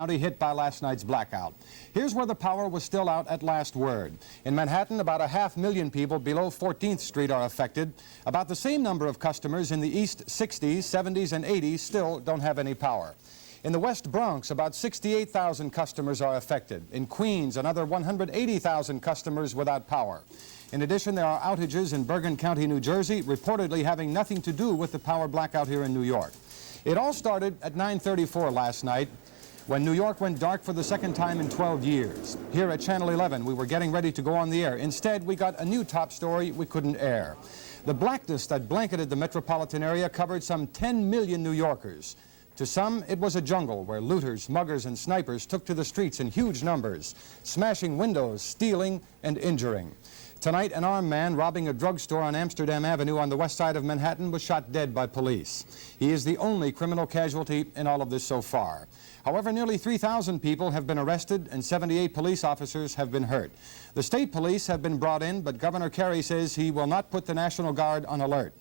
County hit by last night's blackout. Here's where the power was still out at last word. In Manhattan, about 500,000 people below 14th Street are affected. About the same number of customers in the East 60s, 70s, and 80s still don't have any power. In the West Bronx, about 68,000 customers are affected. In Queens, another 180,000 customers without power. In addition, there are outages in Bergen County, New Jersey, reportedly having nothing to do with the power blackout here in New York. It all started at 9:34 last night, when New York went dark for the second time in 12 years. Here at Channel 11, we were getting ready to go on the air. Instead, we got a new top story we couldn't air. The blackness that blanketed the metropolitan area covered some 10 million New Yorkers. To some, it was a jungle where looters, muggers, and snipers took to the streets in huge numbers, smashing windows, stealing, and injuring. Tonight, an armed man robbing a drugstore on Amsterdam Avenue on the west side of Manhattan was shot dead by police. He is the only criminal casualty in all of this so far. However, nearly 3,000 people have been arrested and 78 police officers have been hurt. The state police have been brought in, but Governor Kerry says he will not put the National Guard on alert.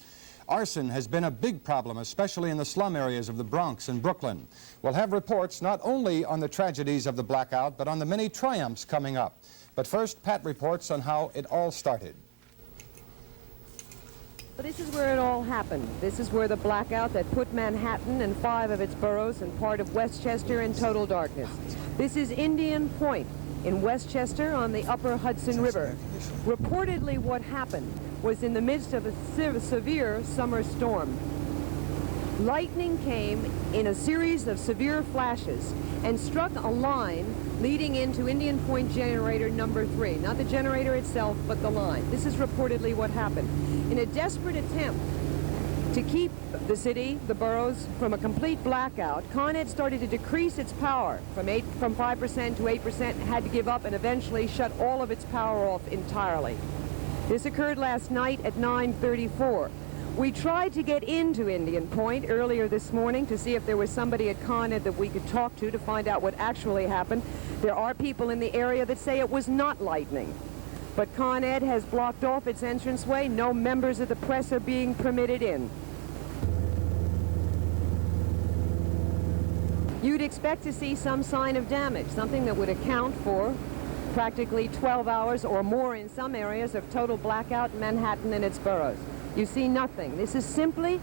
Arson has been a big problem, especially in the slum areas of the Bronx and Brooklyn. We'll have reports not only on the tragedies of the blackout, but on the many triumphs coming up. But first, Pat reports on how it all started. Well, this is where it all happened. This is where the blackout that put Manhattan and 5 of its boroughs and part of Westchester in total darkness. This is Indian Point in Westchester on the upper Hudson River. Reportedly, what happened was in the midst of a severe summer storm. Lightning came in a series of severe flashes and struck a line leading into Indian Point generator number 3. Not the generator itself, but the line. This is reportedly what happened. In a desperate attempt to keep the city, the boroughs, from a complete blackout, Con Ed started to decrease its power from 5% to 8%, had to give up and eventually shut all of its power off entirely. This occurred last night at 9:34. We tried to get into Indian Point earlier this morning to see if there was somebody at Con Ed that we could talk to find out what actually happened. There are people in the area that say it was not lightning. But Con Ed has blocked off its entranceway. No members of the press are being permitted in. You'd expect to see some sign of damage, something that would account for practically 12 hours or more in some areas of total blackout in Manhattan and its boroughs. You see nothing. This is simply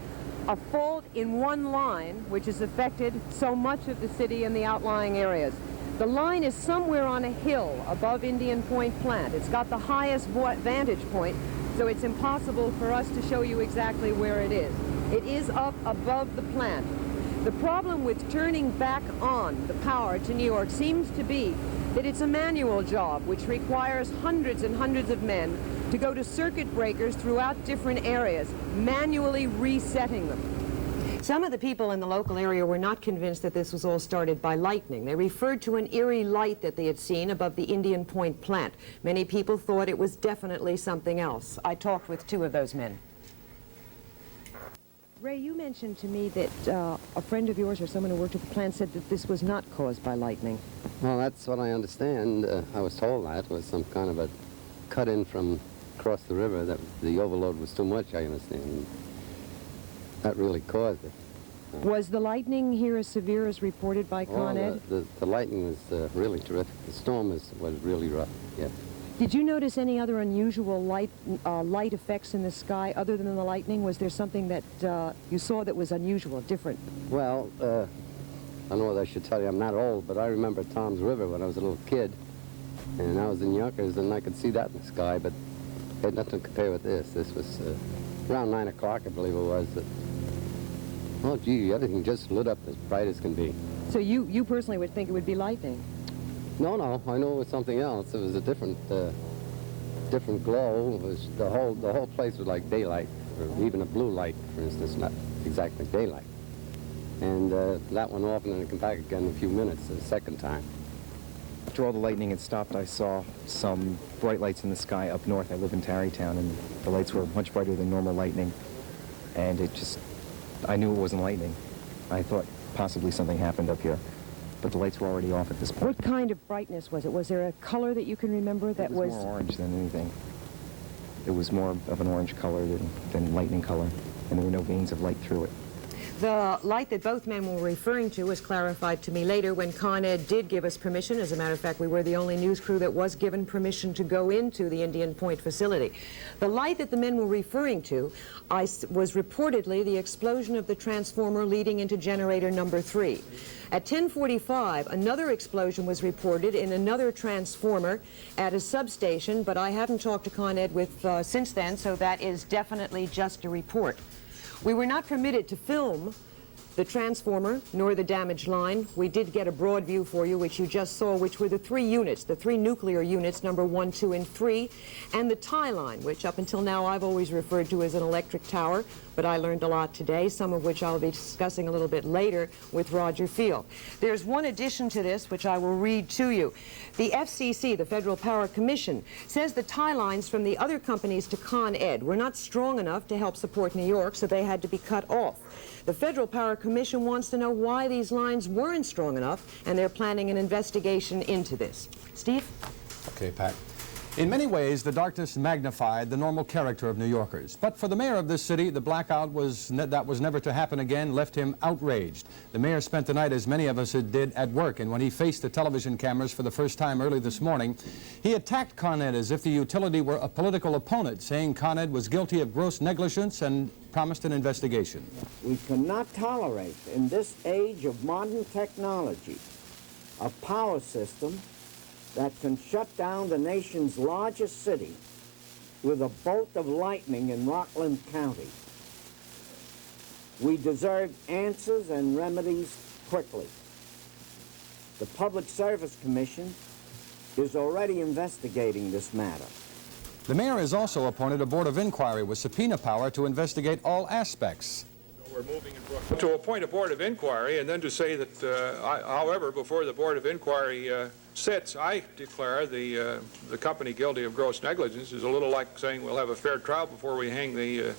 a fault in one line which has affected so much of the city and the outlying areas. The line is somewhere on a hill above Indian Point plant. It's got the highest vantage point, so it's impossible for us to show you exactly where it is. It is up above the plant. The problem with turning back on the power to New York seems to be that it's a manual job which requires hundreds and hundreds of men to go to circuit breakers throughout different areas, manually resetting them. Some of the people in the local area were not convinced that this was all started by lightning. They referred to an eerie light that they had seen above the Indian Point plant. Many people thought it was definitely something else. I talked with 2 of those men. Ray, you mentioned to me that a friend of yours or someone who worked at the plant said that this was not caused by lightning. Well, that's what I understand. I was told that was some kind of a cut-in from across the river, that the overload was too much, I understand. That really caused it. Was the lightning here as severe as reported by Con Ed? The lightning was really terrific. The storm was really rough, yeah. Did you notice any other unusual light effects in the sky other than the lightning? Was there something that you saw that was unusual, different? Well, I don't know what I should tell you. I'm not old, but I remember Tom's River when I was a little kid. And I was in Yonkers, and I could see that in the sky, but it had nothing to compare with this. This was around 9 o'clock, I believe it was. Oh, gee, everything just lit up as bright as can be. So you personally would think it would be lightning? No, I know it was something else. It was a different glow. It was the whole place was like daylight, or even a blue light, for instance, not exactly daylight. And that went off, and then it came back again in a few minutes, the second time. After all the lightning had stopped, I saw some bright lights in the sky up north. I live in Tarrytown, and the lights were much brighter than normal lightning. And I knew it wasn't lightning. I thought possibly something happened up here, but the lights were already off at this point. What kind of brightness was it? Was there a color that you can remember that was... It was more orange than anything. It was more of an orange color than lightning color, and there were no veins of light through it. The light that both men were referring to was clarified to me later when Con Ed did give us permission. As a matter of fact, we were the only news crew that was given permission to go into the Indian Point facility. The light that the men were referring to was reportedly the explosion of the transformer leading into generator number 3. At 10:45, another explosion was reported in another transformer at a substation, but I haven't talked to Con Ed since then, so that is definitely just a report. We were not permitted to film the transformer nor the damaged line. We did get a broad view for you, which you just saw, which were the 3 units, the 3 nuclear units, number 1, 2, and 3, and the tie line, which up until now I've always referred to as an electric tower, but I learned a lot today, some of which I'll be discussing a little bit later with Roger Field. There's one addition to this, which I will read to you. The FCC, the Federal Power Commission, says the tie lines from the other companies to Con Ed were not strong enough to help support New York, so they had to be cut off. The Federal Power Commission wants to know why these lines weren't strong enough, and they're planning an investigation into this. Steve? Okay, Pat. In many ways, the darkness magnified the normal character of New Yorkers. But for the mayor of this city, the blackout that was never to happen again left him outraged. The mayor spent the night, as many of us did, at work, and when he faced the television cameras for the first time early this morning, he attacked Con Ed as if the utility were a political opponent, saying Con Ed was guilty of gross negligence and promised an investigation. We cannot tolerate, in this age of modern technology, a power system that can shut down the nation's largest city with a bolt of lightning in Rockland County. We deserve answers and remedies quickly. The Public Service Commission is already investigating this matter. The mayor has also appointed a board of inquiry with subpoena power to investigate all aspects. We're moving to appoint a board of inquiry and then to say that, however, before the board of inquiry sits, I declare the company guilty of gross negligence is a little like saying we'll have a fair trial before we hang the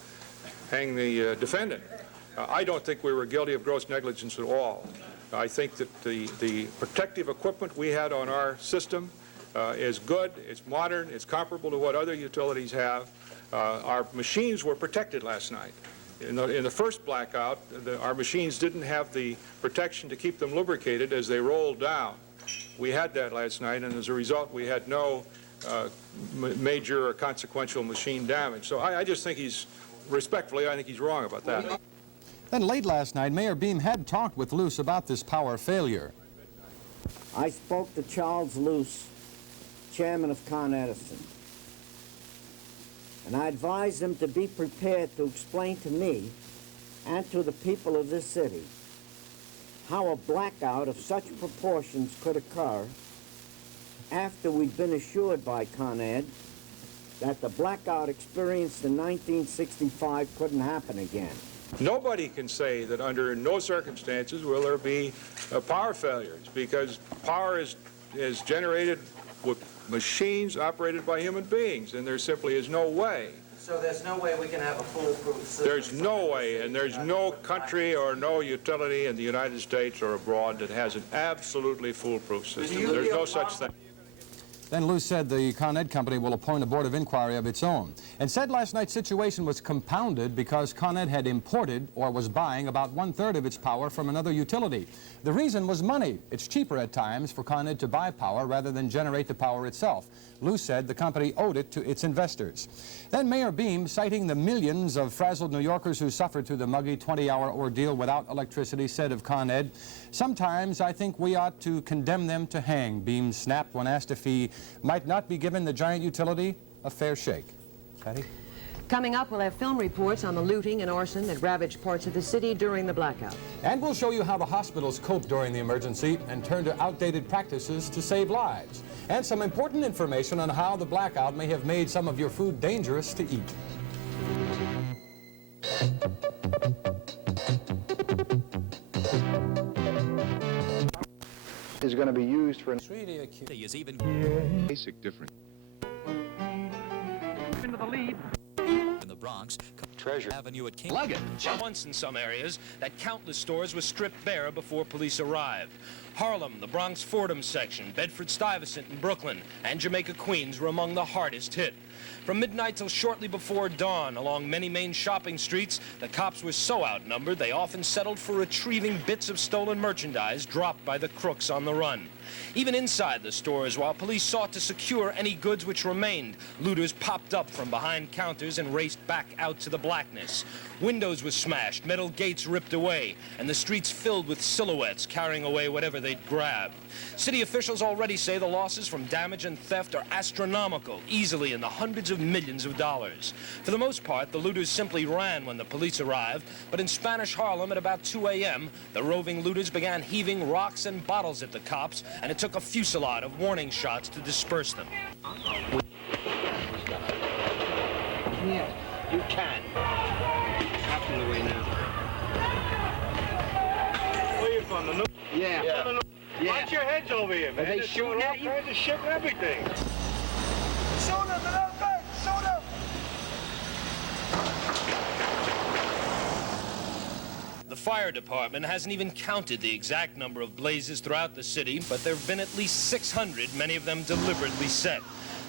defendant. I don't think we were guilty of gross negligence at all. I think that the protective equipment we had on our system is good, it's modern, it's comparable to what other utilities have. Our machines were protected last night. In the first blackout, our machines didn't have the protection to keep them lubricated as they rolled down. We had that last night, and as a result, we had no major or consequential machine damage. So I just think respectfully, I think he's wrong about that. Then late last night, Mayor Beam had talked with Luce about this power failure. I spoke to Charles Luce, chairman of Con Edison, and I advised him to be prepared to explain to me and to the people of this city how a blackout of such proportions could occur after we'd been assured by Con Ed that the blackout experienced in 1965 couldn't happen again. Nobody can say that under no circumstances will there be power failures, because power is generated with machines operated by human beings, and there simply is no way. So there's no way we can have a foolproof system? There's no way, and there's no country or no utility in the United States or abroad that has an absolutely foolproof system. There's no such thing. Then Luce said the Con Ed company will appoint a board of inquiry of its own, and said last night's situation was compounded because Con Ed had imported or was buying about 1/3 of its power from another utility. The reason was money. It's cheaper at times for Con Ed to buy power rather than generate the power itself. Luce said the company owed it to its investors. Then Mayor Beam, citing the millions of frazzled New Yorkers who suffered through the muggy 20-hour ordeal without electricity, said of Con Ed, "Sometimes I think we ought to condemn them to hang." Beam snapped when asked if he might not be given the giant utility a fair shake. Patty? Coming up, we'll have film reports on the looting and arson that ravaged parts of the city during the blackout. And we'll show you how the hospitals coped during the emergency and turned to outdated practices to save lives. And some important information on how the blackout may have made some of your food dangerous to eat. Is going to be used for is even basic difference. into the lead in the Bronx. Treasure Avenue at King. Once in some areas, that countless stores were stripped bare before police arrived. Harlem, the Bronx Fordham section, Bedford-Stuyvesant in Brooklyn, and Jamaica, Queens were among the hardest hit. From midnight till shortly before dawn, along many main shopping streets, the cops were so outnumbered they often settled for retrieving bits of stolen merchandise dropped by the crooks on the run. Even inside the stores, while police sought to secure any goods which remained, looters popped up from behind counters and raced back out to the blackness. Windows were smashed, metal gates ripped away, and the streets filled with silhouettes carrying away whatever they'd grabbed. City officials already say the losses from damage and theft are astronomical, easily in the hundreds of millions of dollars. For the most part, the looters simply ran when the police arrived, but in Spanish Harlem at about 2 a.m., the roving looters began heaving rocks and bottles at the cops, and it took a fusillade of warning shots to disperse them. Yeah, you can. Out in the way now. Where you from? The North? Yeah. Yeah. Watch your heads over here, man. Are they They're shooting doing all at you? kinds of shit and everything. Shoot him, man! Shoot him! The fire department hasn't even counted the exact number of blazes throughout the city, but there have been at least 600, many of them deliberately set.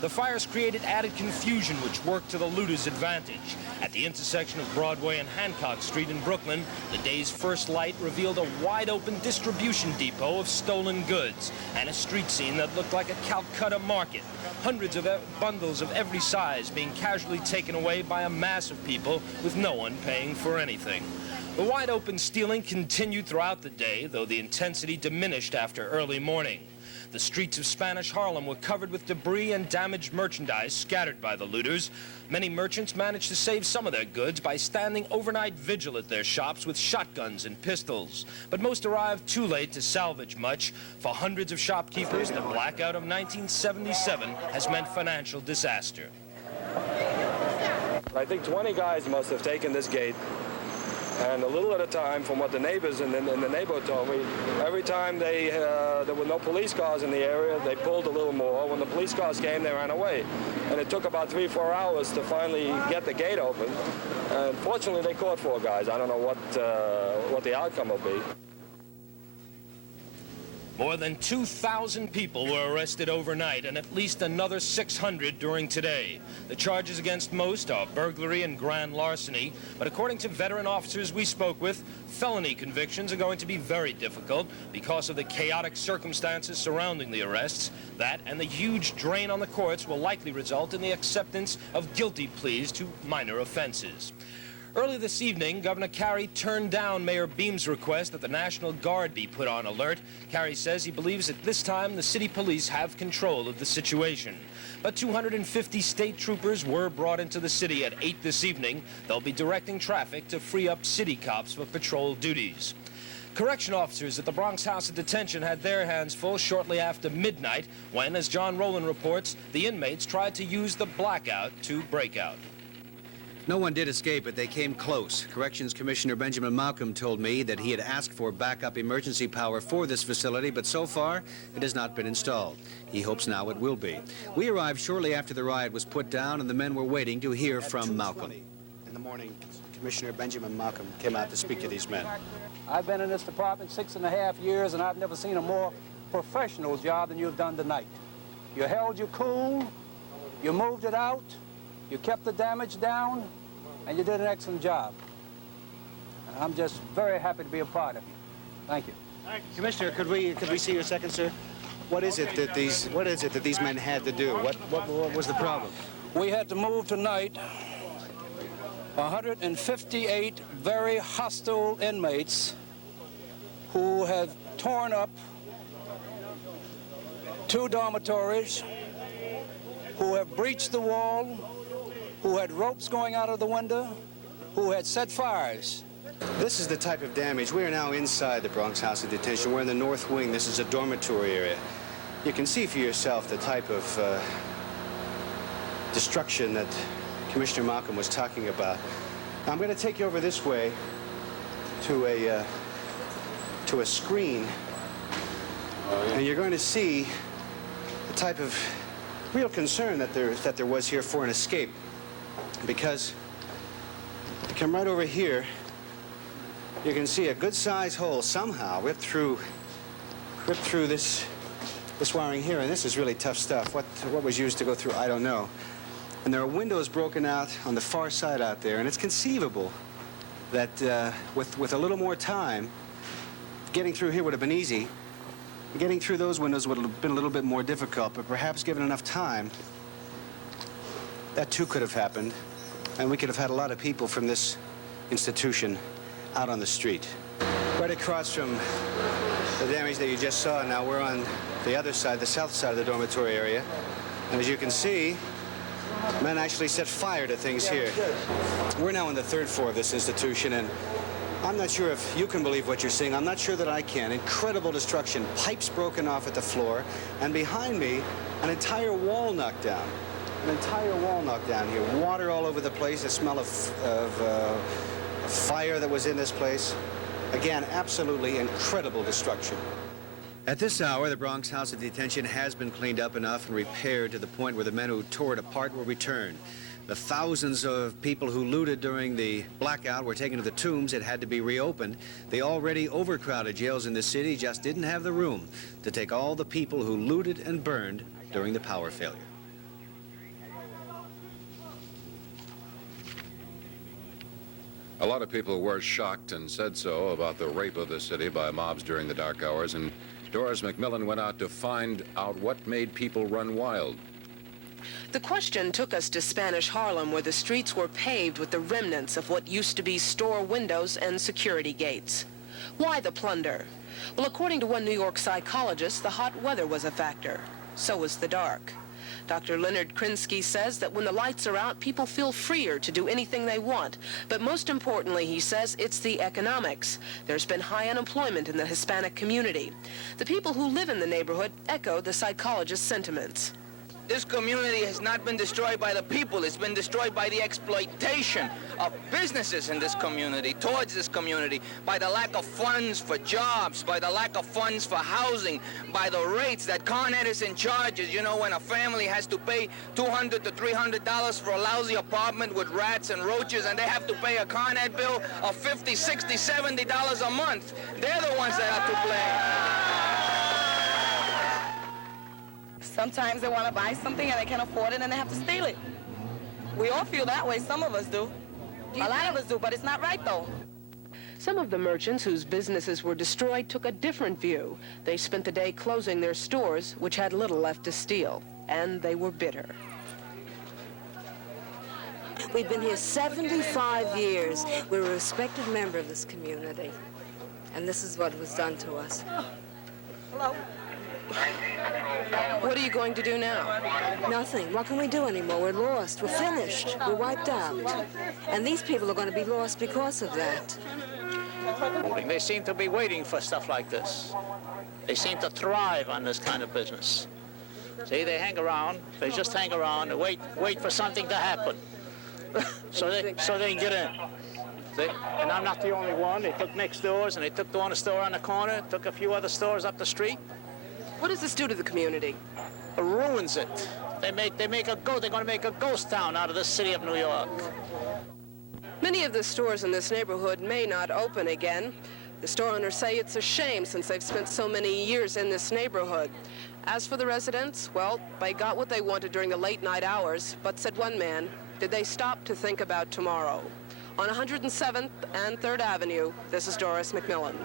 The fires created added confusion, which worked to the looters' advantage. At the intersection of Broadway and Hancock Street in Brooklyn, the day's first light revealed a wide-open distribution depot of stolen goods and a street scene that looked like a Calcutta market. Hundreds of bundles of every size being casually taken away by a mass of people with no one paying for anything. The wide-open stealing continued throughout the day, though the intensity diminished after early morning. The streets of Spanish Harlem were covered with debris and damaged merchandise scattered by the looters. Many merchants managed to save some of their goods by standing overnight vigil at their shops with shotguns and pistols. But most arrived too late to salvage much. For hundreds of shopkeepers, the blackout of 1977 has meant financial disaster. I think 20 guys must have taken this gate. And a little at a time, from what the neighbors in the neighborhood told me, every time there were no police cars in the area, they pulled a little more. When the police cars came, they ran away. And it took about 3-4 hours to finally get the gate open. And fortunately, they caught 4 guys. I don't know what the outcome will be. More than 2,000 people were arrested overnight and at least another 600 during today. The charges against most are burglary and grand larceny, but according to veteran officers we spoke with, felony convictions are going to be very difficult because of the chaotic circumstances surrounding the arrests. That and the huge drain on the courts will likely result in the acceptance of guilty pleas to minor offenses. Early this evening, Governor Carey turned down Mayor Beam's request that the National Guard be put on alert. Carey says he believes at this time the city police have control of the situation. But 250 state troopers were brought into the city at 8 this evening. They'll be directing traffic to free up city cops for patrol duties. Correction officers at the Bronx House of Detention had their hands full shortly after midnight when, as John Rowland reports, the inmates tried to use the blackout to break out. No one did escape, but they came close. Corrections Commissioner Benjamin Malcolm told me that he had asked for backup emergency power for this facility, but so far it has not been installed. He hopes now it will be. We arrived shortly after the riot was put down, and the men were waiting to hear from Malcolm. In the morning, Commissioner Benjamin Malcolm came out to speak to these men. I've been in this department 6.5 years, and I've never seen a more professional job than you've done tonight. You held your cool, you moved it out, you kept the damage down, and you did an excellent job. And I'm just very happy to be a part of you. Thank you. Commissioner, could we see your second, sir? What is it that these men had to do? What was the problem? We had to move tonight 158 very hostile inmates who had torn up 2 dormitories, who have breached the wall, who had ropes going out of the window, who had set fires. This is the type of damage. We are now inside the Bronx House of Detention. We're in the north wing. This is a dormitory area. You can see for yourself the type of destruction that Commissioner Malcolm was talking about. Now, I'm going to take you over this way to a screen, and you're going to see the type of real concern that there was here for an escape. Because if you come right over here, you can see a good-sized hole somehow ripped through ripped through this wiring here, and this is really tough stuff. What was used to go through, I don't know. And there are windows broken out on the far side out there, and it's conceivable that with a little more time, getting through here would have been easy. Getting through those windows would have been a little bit more difficult, but perhaps given enough time, that too could have happened, and we could have had a lot of people from this institution out on the street. Right across from the damage that you just saw, now we're on the other side, the south side of the dormitory area, and as you can see, men actually set fire to things here. We're now on the 3rd floor of this institution, and I'm not sure if you can believe what you're seeing. I'm not sure that I can. Incredible destruction. Pipes broken off at the floor, and behind me, an entire wall knocked down. An entire wall knocked down here. Water all over the place, the smell of fire that was in this place. Again, absolutely incredible destruction. At this hour, the Bronx House of Detention has been cleaned up enough and repaired to the point where the men who tore it apart will return. The thousands of people who looted during the blackout were taken to the tombs. It had to be reopened. The already overcrowded jails in the city just didn't have the room to take all the people who looted and burned during the power failure. A lot of people were shocked and said so about the rape of the city by mobs during the dark hours, and Doris McMillan went out to find out what made people run wild. The question took us to Spanish Harlem, where the streets were paved with the remnants of what used to be store windows and security gates. Why the plunder? Well, according to one New York psychologist, the hot weather was a factor. So was the dark. Dr. Leonard Krinsky says that when the lights are out, people feel freer to do anything they want. But most importantly, he says, it's the economics. There's been high unemployment in the Hispanic community. The people who live in the neighborhood echo the psychologist's sentiments. This community has not been destroyed by the people. It's been destroyed by the exploitation of businesses in this community, towards this community, by the lack of funds for jobs, by the lack of funds for housing, by the rates that Con Ed is in charge. You know, when a family has to pay $200 to $300 for a lousy apartment with rats and roaches, and they have to pay a Con Ed bill of $50, $60, $70 a month, they're the ones that have to blame. Sometimes they want to buy something and they can't afford it and they have to steal it. We all feel that way. Some of us do. A lot of us do, but it's not right, though. Some of the merchants whose businesses were destroyed took a different view. They spent the day closing their stores, which had little left to steal, and they were bitter. We've been here 75 years. We're a respected member of this community, and this is what was done to us. Hello. What are you going to do now? Nothing. What can we do anymore? We're lost. We're finished. We're wiped out. And these people are going to be lost because of that. They seem to be waiting for stuff like this. They seem to thrive on this kind of business. See, they hang around. They just hang around and wait for something to happen. so they can get in. See? And I'm not the only one. They took next doors, and they took the one store on the corner, took a few other stores up the street. What does this do to the community? It ruins it. They're going to make a ghost town out of this city of New York. Many of the stores in this neighborhood may not open again. The store owners say it's a shame since they've spent so many years in this neighborhood. As for the residents, well, they got what they wanted during the late night hours, but said one man, did they stop to think about tomorrow? On 107th and 3rd Avenue, this is Doris McMillan.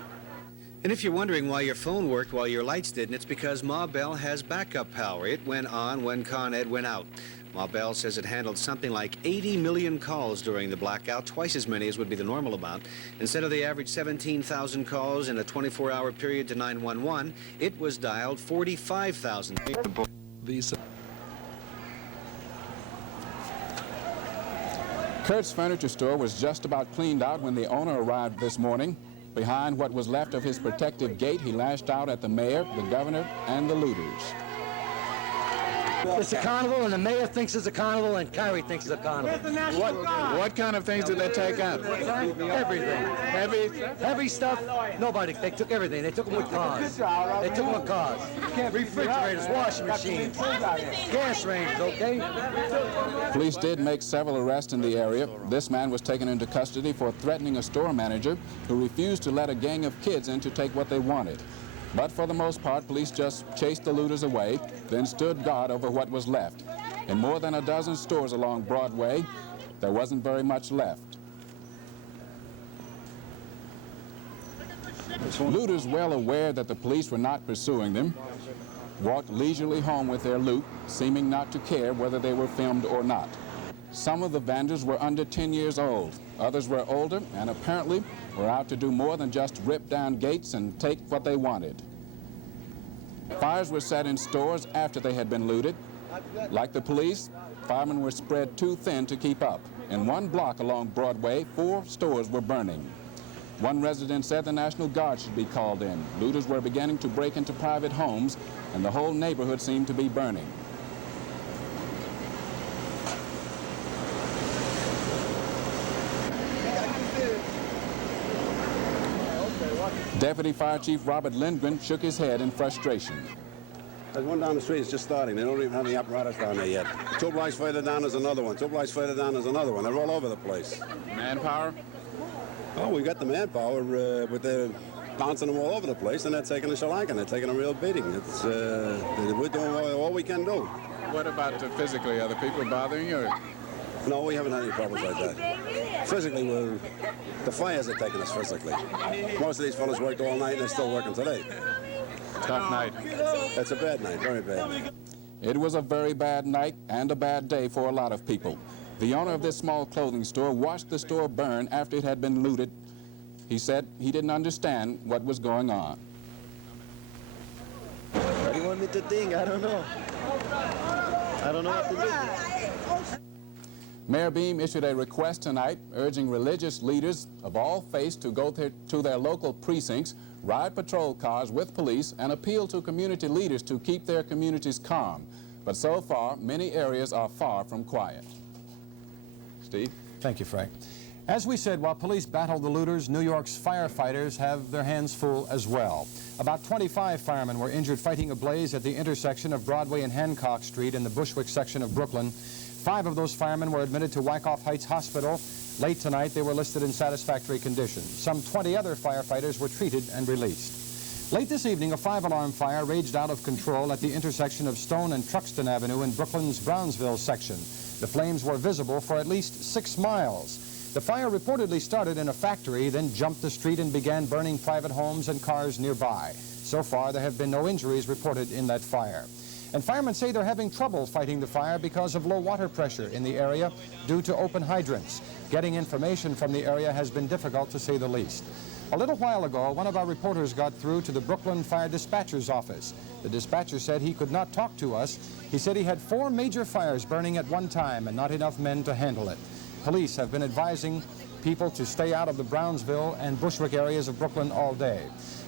And if you're wondering why your phone worked while your lights didn't, it's because Ma Bell has backup power. It went on when Con Ed went out. Ma Bell says it handled something like 80 million calls during the blackout, twice as many as would be the normal amount. Instead of the average 17,000 calls in a 24-hour period to 911, it was dialed 45,000. Kurt's furniture store was just about cleaned out when the owner arrived this morning. Behind what was left of his protective gate, he lashed out at the mayor, the governor, and the looters. It's a carnival, and the mayor thinks it's a carnival, and Carrie thinks it's a carnival. What kind of things did they take out? Everything. Heavy stuff. Nobody. They took everything. They took them with cars. They took them with cars. Refrigerators, washing machines, gas ranges, okay? Police did make several arrests in the area. This man was taken into custody for threatening a store manager who refused to let a gang of kids in to take what they wanted. But for the most part, police just chased the looters away, then stood guard over what was left. In more than a dozen stores along Broadway, there wasn't very much left. Looters, well aware that the police were not pursuing them, walked leisurely home with their loot, seeming not to care whether they were filmed or not. Some of the vandals were under 10 years old. Others were older and apparently were out to do more than just rip down gates and take what they wanted. Fires were set in stores after they had been looted. Like the police, firemen were spread too thin to keep up. In one block along Broadway, 4 stores were burning. One resident said the National Guard should be called in. Looters were beginning to break into private homes, and the whole neighborhood seemed to be burning. Deputy Fire Chief Robert Lindgren shook his head in frustration. There's one down the street, it's just starting. They don't even have the apparatus down there yet. 2 blocks further down, there's another one. 2 blocks further down, there's another one. They're all over the place. Manpower? Oh, we got the manpower, but they're bouncing them all over the place, and they're taking a shellacking. They're taking a real beating. We're doing all we can do. What about physically? Are the people bothering you? Or? No, we haven't had any problems like that. Physically, the fires are taking us physically. Most of these fellas worked all night, and they're still working today. Tough night. It's a bad night, very bad. It was a very bad night and a bad day for a lot of people. The owner of this small clothing store watched the store burn after it had been looted. He said he didn't understand what was going on. What do you want me to think? I don't know. I don't know what to do. Mayor Beam issued a request tonight urging religious leaders of all faiths to go to their local precincts, ride patrol cars with police, and appeal to community leaders to keep their communities calm. But so far, many areas are far from quiet. Steve? Thank you, Frank. As we said, while police battle the looters, New York's firefighters have their hands full as well. About 25 firemen were injured fighting a blaze at the intersection of Broadway and Hancock Street in the Bushwick section of Brooklyn. 5 of those firemen were admitted to Wyckoff Heights Hospital. Late tonight, they were listed in satisfactory condition. Some 20 other firefighters were treated and released. Late this evening, a 5-alarm fire raged out of control at the intersection of Stone and Truxton Avenue in Brooklyn's Brownsville section. The flames were visible for at least 6 miles. The fire reportedly started in a factory, then jumped the street and began burning private homes and cars nearby. So far, there have been no injuries reported in that fire. And firemen say they're having trouble fighting the fire because of low water pressure in the area due to open hydrants. Getting information from the area has been difficult, to say the least. A little while ago, one of our reporters got through to the Brooklyn Fire Dispatcher's office. The dispatcher said he could not talk to us. He said he had 4 major fires burning at one time and not enough men to handle it. Police have been advising people to stay out of the Brownsville and Bushwick areas of Brooklyn all day.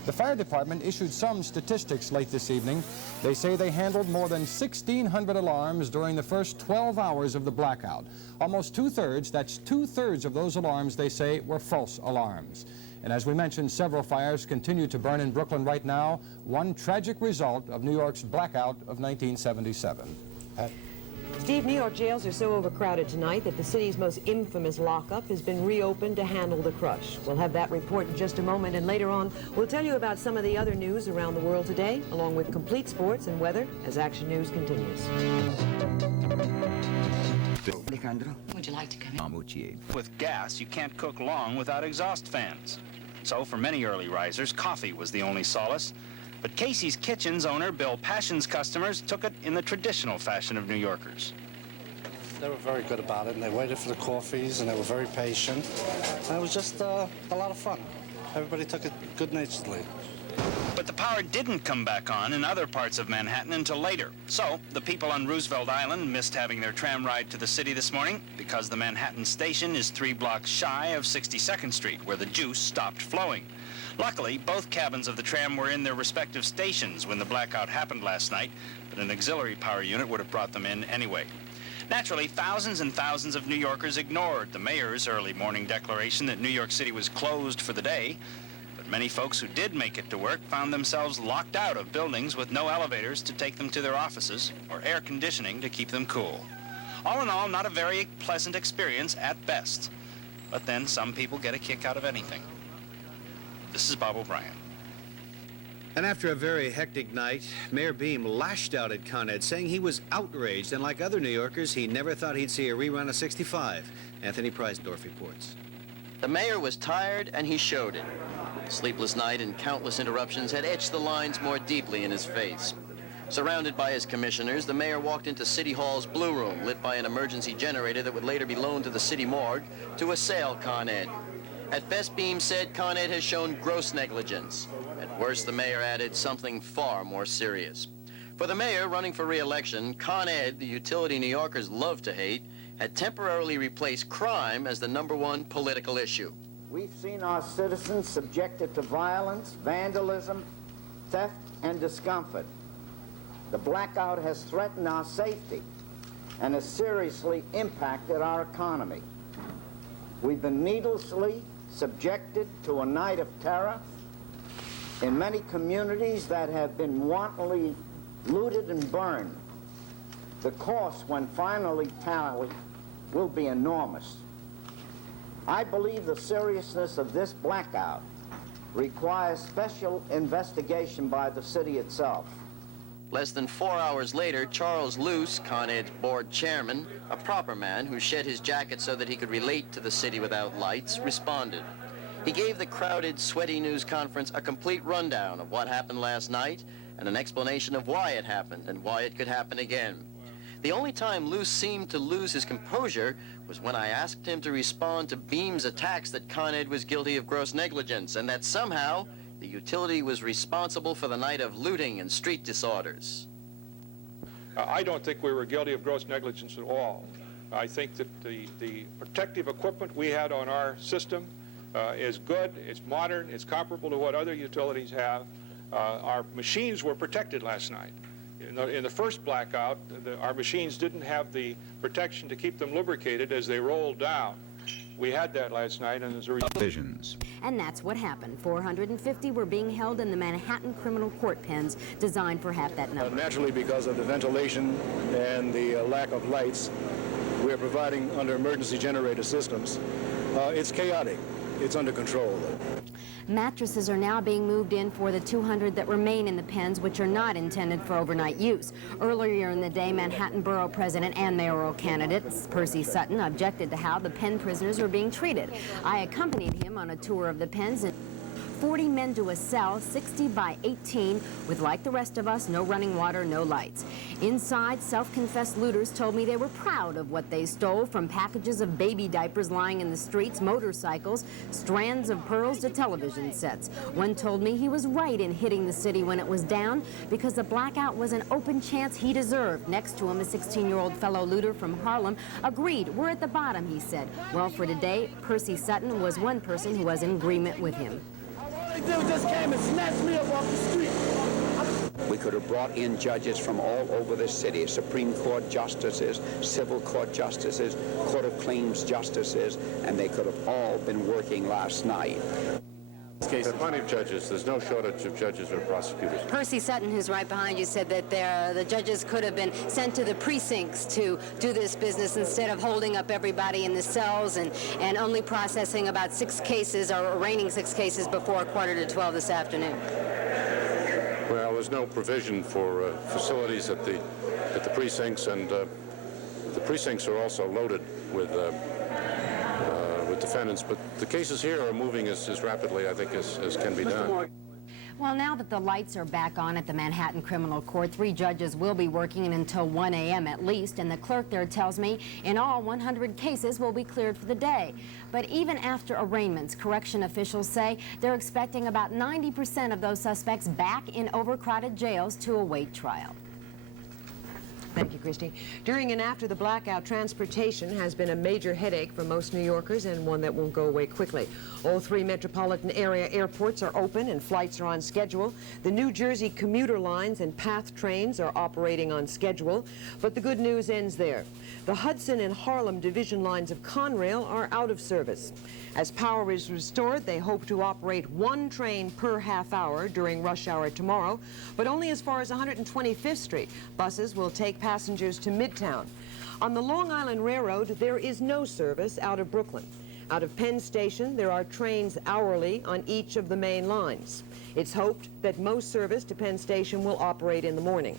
The fire department issued some statistics late this evening. They say they handled more than 1,600 alarms during the first 12 hours of the blackout. Almost 2/3, that's 2/3 of those alarms, they say, were false alarms. And as we mentioned, several fires continue to burn in Brooklyn right now, one tragic result of New York's blackout of 1977. Steve, New York jails are so overcrowded tonight that the city's most infamous lockup has been reopened to handle the crush. We'll have that report in just a moment, and later on, we'll tell you about some of the other news around the world today, along with complete sports and weather as Action News continues. Would you like to come in? With gas, you can't cook long without exhaust fans. So for many early risers, coffee was the only solace. But Casey's Kitchen's owner, Bill Passion's customers, took it in the traditional fashion of New Yorkers. They were very good about it, and they waited for the coffees, and they were very patient. And it was just a lot of fun. Everybody took it good-naturedly. But the power didn't come back on in other parts of Manhattan until later. So the people on Roosevelt Island missed having their tram ride to the city this morning because the Manhattan station is 3 blocks shy of 62nd Street, where the juice stopped flowing. Luckily, both cabins of the tram were in their respective stations when the blackout happened last night, but an auxiliary power unit would have brought them in anyway. Naturally, thousands and thousands of New Yorkers ignored the mayor's early morning declaration that New York City was closed for the day. But many folks who did make it to work found themselves locked out of buildings with no elevators to take them to their offices or air conditioning to keep them cool. All in all, not a very pleasant experience at best. But then some people get a kick out of anything. This is Bob O'Brien. And after a very hectic night, Mayor Beam lashed out at Con Ed, saying he was outraged, and like other New Yorkers, he never thought he'd see a rerun of 65. Anthony Preisdorf reports. The mayor was tired, and he showed it. Sleepless night and countless interruptions had etched the lines more deeply in his face. Surrounded by his commissioners, the mayor walked into City Hall's Blue Room, lit by an emergency generator that would later be loaned to the city morgue, to assail Con Ed. At best, Beam said Con Ed has shown gross negligence. At worst, the mayor added something far more serious. For the mayor running for re-election, Con Ed, the utility New Yorkers love to hate, had temporarily replaced crime as the #1 political issue. We've seen our citizens subjected to violence, vandalism, theft, and discomfort. The blackout has threatened our safety and has seriously impacted our economy. We've been needlessly subjected to a night of terror in many communities that have been wantonly looted and burned. The cost, when finally tallied, will be enormous. I believe the seriousness of this blackout requires special investigation by the city itself. Less than 4 hours later, Charles Luce, Con Ed's board chairman, a proper man who shed his jacket so that he could relate to the city without lights, responded. He gave the crowded, sweaty news conference a complete rundown of what happened last night and an explanation of why it happened and why it could happen again. The only time Luce seemed to lose his composure was when I asked him to respond to Beam's attacks that Con Ed was guilty of gross negligence and that somehow the utility was responsible for the night of looting and street disorders. I don't think we were guilty of gross negligence at all. I think that the protective equipment we had on our system is good, it's modern, it's comparable to what other utilities have. Our machines were protected last night. In the first blackout, our machines didn't have the protection to keep them lubricated as they rolled down. We had that last night, and as a result... And that's what happened. 450 were being held in the Manhattan criminal court pens, designed for half that number. Naturally, because of the ventilation and the lack of lights we're providing under emergency generator systems, it's chaotic. It's under control. Mattresses are now being moved in for the 200 that remain in the pens, which are not intended for overnight use. Earlier in the day, Manhattan Borough President and mayoral candidate Percy Sutton objected to how the pen prisoners were being treated. I accompanied him on a tour of the pens. 40 men to a cell, 60 by 18, with, like the rest of us, no running water, no lights. Inside, self-confessed looters told me they were proud of what they stole, from packages of baby diapers lying in the streets, motorcycles, strands of pearls to television sets. One told me he was right in hitting the city when it was down because the blackout was an open chance he deserved. Next to him, a 16-year-old fellow looter from Harlem agreed. We're at the bottom, he said. Well, for today, Percy Sutton was one person who was in agreement with him. They just came and snatched me up off the street. We could have brought in judges from all over the city, Supreme Court justices, civil court justices, Court of Claims justices, and they could have all been working last night. There are plenty of judges. There's no shortage of judges or prosecutors. Percy Sutton, who's right behind you, said that the judges could have been sent to the precincts to do this business instead of holding up everybody in the cells and only processing about 6 cases or arraigning 6 cases before 11:45 this afternoon. Well, there's no provision for facilities at the precincts, and the precincts are also loaded with defendants, but the cases here are moving as rapidly, I think, as can be done. Well, now that the lights are back on at the Manhattan Criminal Court, 3 judges will be working until 1 a.m. at least, and the clerk there tells me in all 100 cases will be cleared for the day. But even after arraignments, correction officials say they're expecting about 90% of those suspects back in overcrowded jails to await trial. Thank you, Christy. During and after the blackout, transportation has been a major headache for most New Yorkers and one that won't go away quickly. All 3 metropolitan area airports are open and flights are on schedule. The New Jersey commuter lines and PATH trains are operating on schedule, but the good news ends there. The Hudson and Harlem division lines of Conrail are out of service. As power is restored, they hope to operate 1 train per half hour during rush hour tomorrow, but only as far as 125th Street. Buses will take passengers to Midtown. On the Long Island Railroad, there is no service out of Brooklyn. Out of Penn Station, there are trains hourly on each of the main lines. It's hoped that most service to Penn Station will operate in the morning.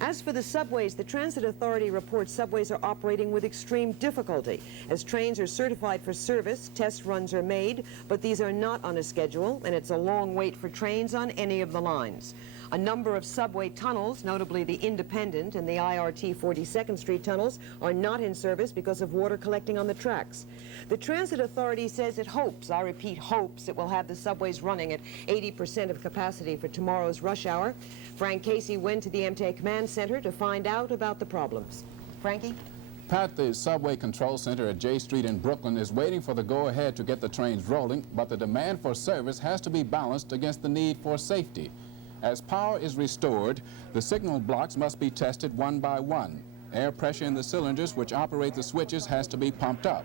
As for the subways, the Transit Authority reports subways are operating with extreme difficulty. As trains are certified for service, test runs are made, but these are not on a schedule, and it's a long wait for trains on any of the lines. A number of subway tunnels, notably the Independent and the IRT 42nd Street tunnels, are not in service because of water collecting on the tracks. The Transit Authority says it hopes, I repeat, hopes, it will have the subways running at 80% of capacity for tomorrow's rush hour. Frank Casey went to the MTA Command Center to find out about the problems. Frankie? Pat, the subway control center at J Street in Brooklyn is waiting for the go-ahead to get the trains rolling, but the demand for service has to be balanced against the need for safety. As power is restored, the signal blocks must be tested one by one. Air pressure in the cylinders which operate the switches has to be pumped up.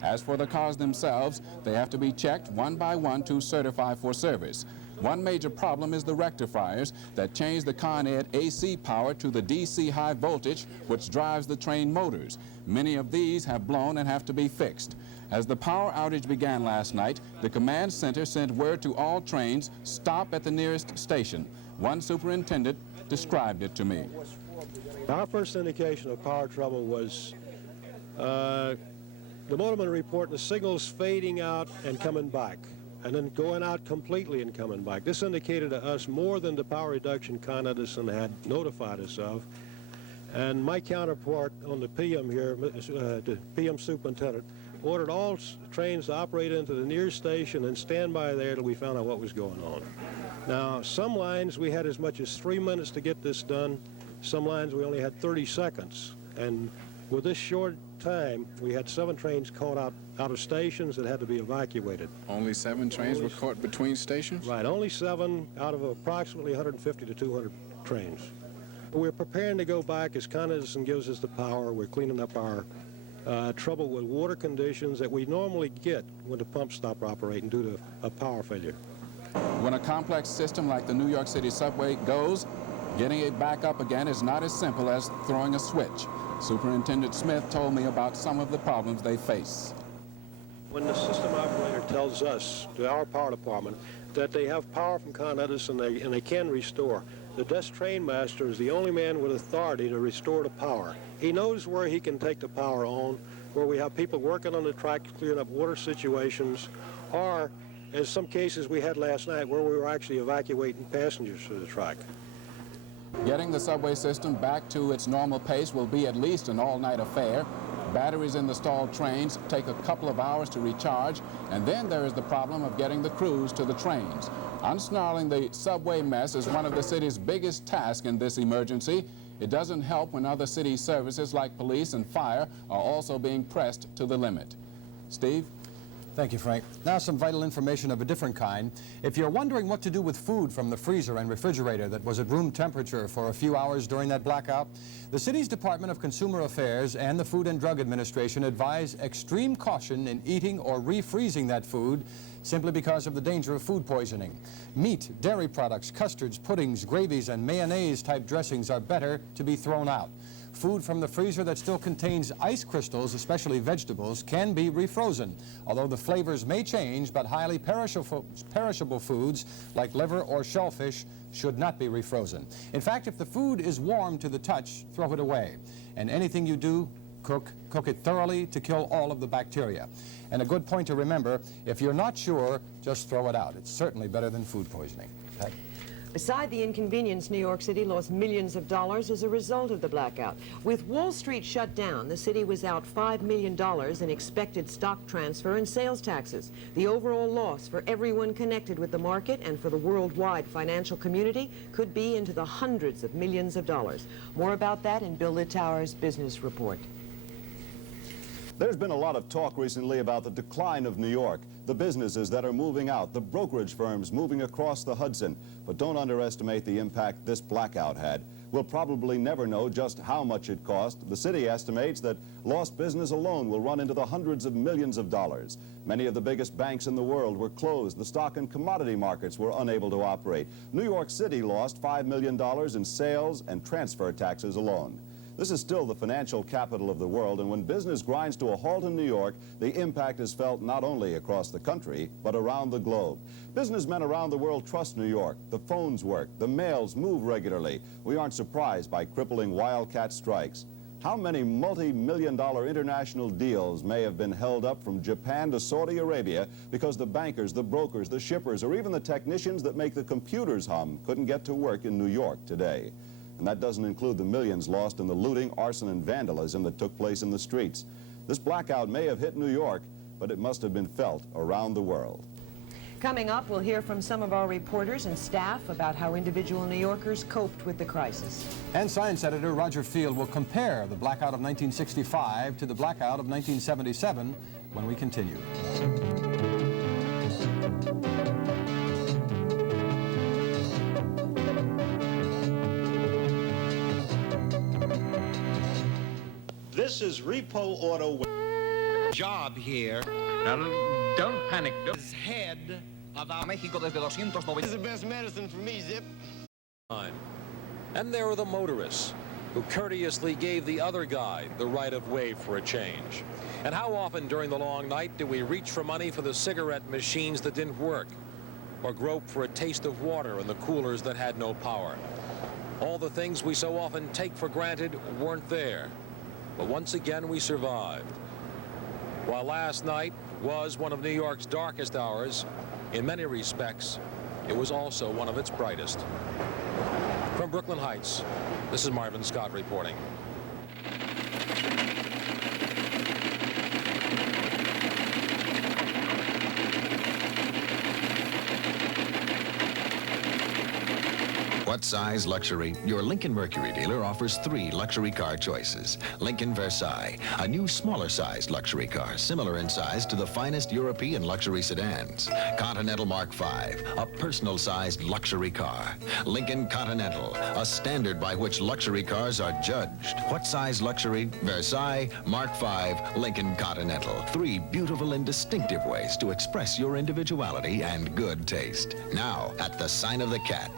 As for the cars themselves, they have to be checked one by one to certify for service. One major problem is the rectifiers that change the Con Ed AC power to the DC high voltage which drives the train motors. Many of these have blown and have to be fixed. As the power outage began last night, the command center sent word to all trains, stop at the nearest station. One superintendent described it to me. Our first indication of power trouble was the motorman reporting the signals fading out and coming back, and then going out completely and coming back. This indicated to us more than the power reduction Con Edison had notified us of. And my counterpart on the PM here, the PM superintendent, ordered all trains to operate into the nearest station and stand by there till we found out what was going on. Now, some lines we had as much as 3 minutes to get this done. Some lines we only had 30 seconds. And with this short time, we had 7 trains caught out of stations that had to be evacuated. Only 7 trains were caught between stations? Right, only 7 out of approximately 150 to 200 trains. We're preparing to go back as Con Edison gives us the power. We're cleaning up our trouble with water conditions that we normally get when the pumps stop operating due to a power failure. When a complex system like the New York City subway goes, getting it back up again is not as simple as throwing a switch. Superintendent Smith told me about some of the problems they face. When the system operator tells us, to our power department, that they have power from Con Edison and they can restore, the desk train master is the only man with authority to restore the power. He knows where he can take the power on, where we have people working on the track clearing up water situations, or in some cases we had last night where we were actually evacuating passengers to the track. Getting the subway system back to its normal pace will be at least an all-night affair. Batteries in the stalled trains take a couple of hours to recharge, and then there is the problem of getting the crews to the trains. Unsnarling the subway mess is one of the city's biggest tasks in this emergency. It doesn't help when other city services like police and fire are also being pressed to the limit. Steve? Thank you, Frank. Now some vital information of a different kind. If you're wondering what to do with food from the freezer and refrigerator that was at room temperature for a few hours during that blackout, the city's Department of Consumer Affairs and the Food and Drug Administration advise extreme caution in eating or refreezing that food simply because of the danger of food poisoning. Meat, dairy products, custards, puddings, gravies, and mayonnaise-type dressings are better to be thrown out. Food from the freezer that still contains ice crystals, especially vegetables, can be refrozen, although the flavors may change, but highly perishable foods like liver or shellfish should not be refrozen. In fact, if the food is warm to the touch, throw it away. And anything you do, cook it thoroughly to kill all of the bacteria. And a good point to remember, if you're not sure, just throw it out. It's certainly better than food poisoning. Peg. Beside the inconvenience, New York City lost millions of dollars as a result of the blackout. With Wall Street shut down, the city was out $5 million in expected stock transfer and sales taxes. The overall loss for everyone connected with the market and for the worldwide financial community could be into the hundreds of millions of dollars. More about that in Bill Littauer's Business Report. There's been a lot of talk recently about the decline of New York, the businesses that are moving out, the brokerage firms moving across the Hudson. But don't underestimate the impact this blackout had. We'll probably never know just how much it cost. The city estimates that lost business alone will run into the hundreds of millions of dollars. Many of the biggest banks in the world were closed. The stock and commodity markets were unable to operate. New York City lost $5 million in sales and transfer taxes alone. This is still the financial capital of the world, and when business grinds to a halt in New York, the impact is felt not only across the country, but around the globe. Businessmen around the world trust New York. The phones work. The mails move regularly. We aren't surprised by crippling wildcat strikes. How many multi-million-dollar international deals may have been held up from Japan to Saudi Arabia because the bankers, the brokers, the shippers, or even the technicians that make the computers hum couldn't get to work in New York today? And that doesn't include the millions lost in the looting, arson, and vandalism that took place in the streets. This blackout may have hit New York, but it must have been felt around the world. Coming up, we'll hear from some of our reporters and staff about how individual New Yorkers coped with the crisis. And science editor Roger Field will compare the blackout of 1965 to the blackout of 1977 when we continue. This is Repo Auto. Job here. Now, don't panic. Is head of our Mexico desde 290. This is the best medicine for me, Zip. And there are the motorists who courteously gave the other guy the right of way for a change. And how often during the long night do we reach for money for the cigarette machines that didn't work, or grope for a taste of water in the coolers that had no power? All the things we so often take for granted weren't there. But once again, we survived. While last night was one of New York's darkest hours, in many respects, it was also one of its brightest. From Brooklyn Heights, this is Marvin Scott reporting. What size luxury? Your Lincoln Mercury dealer offers 3 luxury car choices. Lincoln Versailles, a new smaller-sized luxury car, similar in size to the finest European luxury sedans. Continental Mark V, a personal-sized luxury car. Lincoln Continental, a standard by which luxury cars are judged. What size luxury? Versailles, Mark V, Lincoln Continental. 3 beautiful and distinctive ways to express your individuality and good taste. Now, at the Sign of the Cat.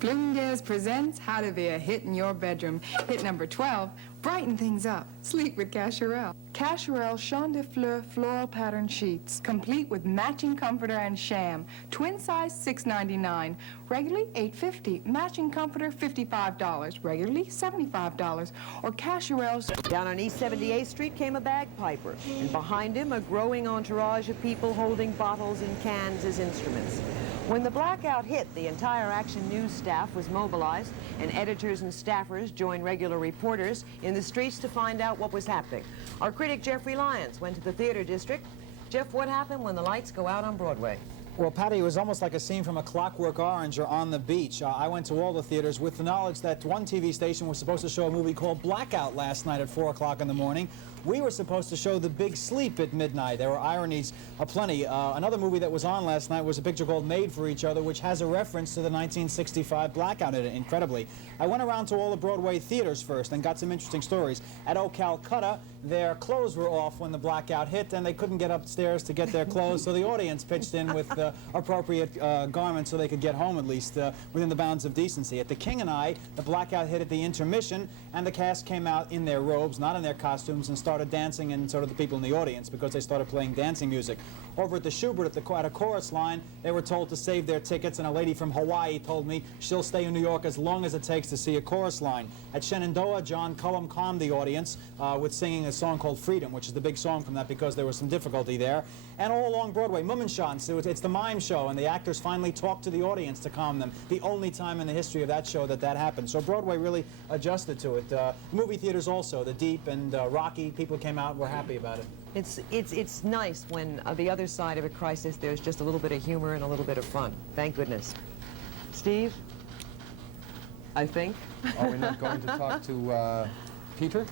Bloomingdale's presents How to Be a Hit in Your Bedroom. Hit number 12, brighten things up. Sleep with Cacharel. Cacharel Chant de Fleur floral pattern sheets, complete with matching comforter and sham. Twin size $6.99, regularly $8.50. Matching comforter $55, regularly $75. Or Cacharel's. Down on East 78th Street came a bagpiper, and behind him a growing entourage of people holding bottles and cans as instruments. When the blackout hit, the entire Action News staff was mobilized, and editors and staffers joined regular reporters in the streets to find out what was happening. Our critic Jeffrey Lyons went to the theater district. Jeff, what happened when the lights go out on Broadway? Well, Patty, it was almost like a scene from A Clockwork Orange or On the Beach. I went to all the theaters with the knowledge that one TV station was supposed to show a movie called Blackout last night at 4 o'clock in the morning. We were supposed to show The Big Sleep at midnight. There were ironies aplenty. Another movie that was on last night was a picture called Made for Each Other, which has a reference to the 1965 blackout in it, incredibly. I went around to all the Broadway theaters first and got some interesting stories. At O Calcutta, their clothes were off when the blackout hit, and they couldn't get upstairs to get their clothes, so the audience pitched in with appropriate garments so they could get home at least within the bounds of decency. At the King and I, the blackout hit at the intermission, and the cast came out in their robes, not in their costumes, and started dancing, and so did the people in the audience because they started playing dancing music. Over at the Schubert at a chorus line, they were told to save their tickets, and a lady from Hawaii told me she'll stay in New York as long as it takes to see a chorus line. At Shenandoah, John Cullum calmed the audience with singing a song called Freedom, which is the big song from that because there was some difficulty there. And all along Broadway, Mummenschanz, it's the mime show, and the actors finally talked to the audience to calm them. The only time in the history of that show that happened. So Broadway really adjusted to it. Movie theaters also, The Deep and Rocky, people came out and were happy about it. It's nice when the other side of a crisis there's just a little bit of humor and a little bit of fun. Thank goodness. Steve, I think. Are we not going to talk to Peter?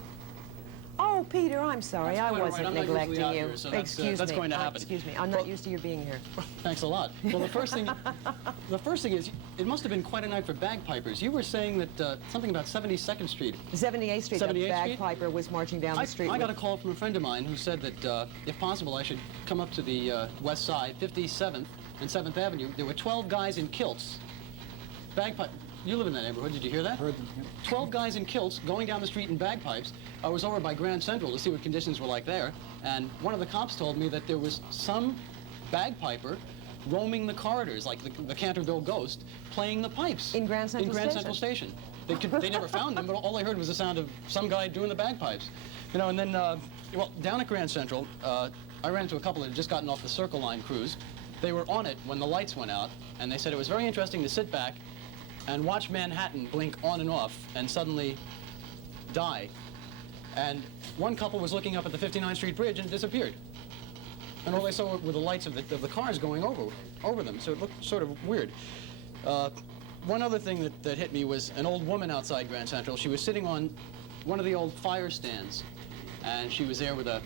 Oh, Peter, I'm sorry. That's I quite wasn't all right. I'm not neglecting usually out you. here, so Excuse that's me. going to happen. Excuse me. I'm not used to your being here. Thanks a lot. Well, the first thing is, it must have been quite a night for bagpipers. You were saying that something about 72nd Street. 78th Street. 78th a bagpiper was marching down the street. I got a call from a friend of mine who said that if possible, I should come up to the west side, 57th and 7th Avenue. There were 12 guys in kilts, bagpipe. You live in that neighborhood. Did you hear that? Heard them, yeah. 12 guys in kilts going down the street in bagpipes. I was over by Grand Central to see what conditions were like there, and one of the cops told me that there was some bagpiper roaming the corridors, like the Canterville Ghost, playing the pipes. In Grand Central Station? Central Station. They never found them, but all they heard was the sound of some guy doing the bagpipes. You know, and then, well, down at Grand Central, I ran into a couple that had just gotten off the Circle Line cruise. They were on it when the lights went out, and they said it was very interesting to sit back and watch Manhattan blink on and off and suddenly die. And one couple was looking up at the 59th Street Bridge and it disappeared. And all they saw were the lights of the cars going over them, so it looked sort of weird. One other thing that hit me was an old woman outside Grand Central. She was sitting on one of the old fire stands, and she was there with her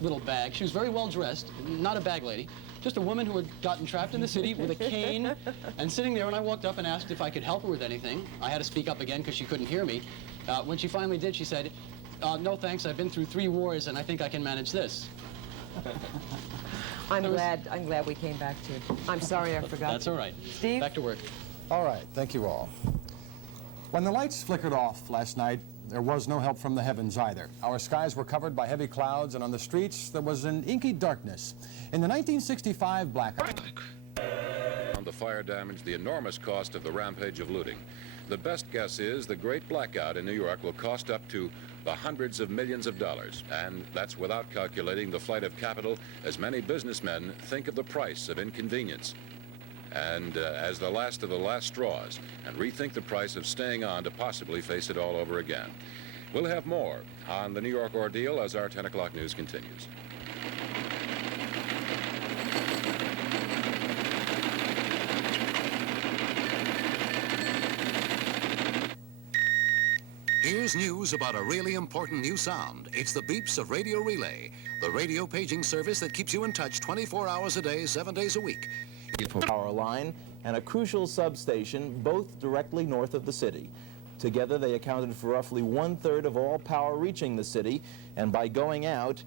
little bag. She was very well dressed, not a bag lady, just a woman who had gotten trapped in the city with a cane and sitting there, and I walked up and asked if I could help her with anything. I had to speak up again because she couldn't hear me. When she finally did, she said, no thanks, I've been through 3 wars and I think I can manage this. I'm glad we came back to it. I'm sorry I forgot. That's all right. Steve? Back to work. All right, thank you all. When the lights flickered off last night, there was no help from the heavens either. Our skies were covered by heavy clouds, and on the streets there was an inky darkness. In the 1965 blackout... The fire damage, the enormous cost of the rampage of looting. The best guess is the great blackout in New York will cost up to the hundreds of millions of dollars, and that's without calculating the flight of capital as many businessmen think of the price of inconvenience and as the last of the last straws, and rethink the price of staying on to possibly face it all over again. We'll have more on the New York ordeal as our 10 o'clock news continues. Here's news about a really important new sound. It's the beeps of Radio Relay, the radio paging service that keeps you in touch 24 hours a day, 7 days a week. Power line and a crucial substation, both directly north of the city. Together, they accounted for roughly 1/3 of all power reaching the city, and by going out,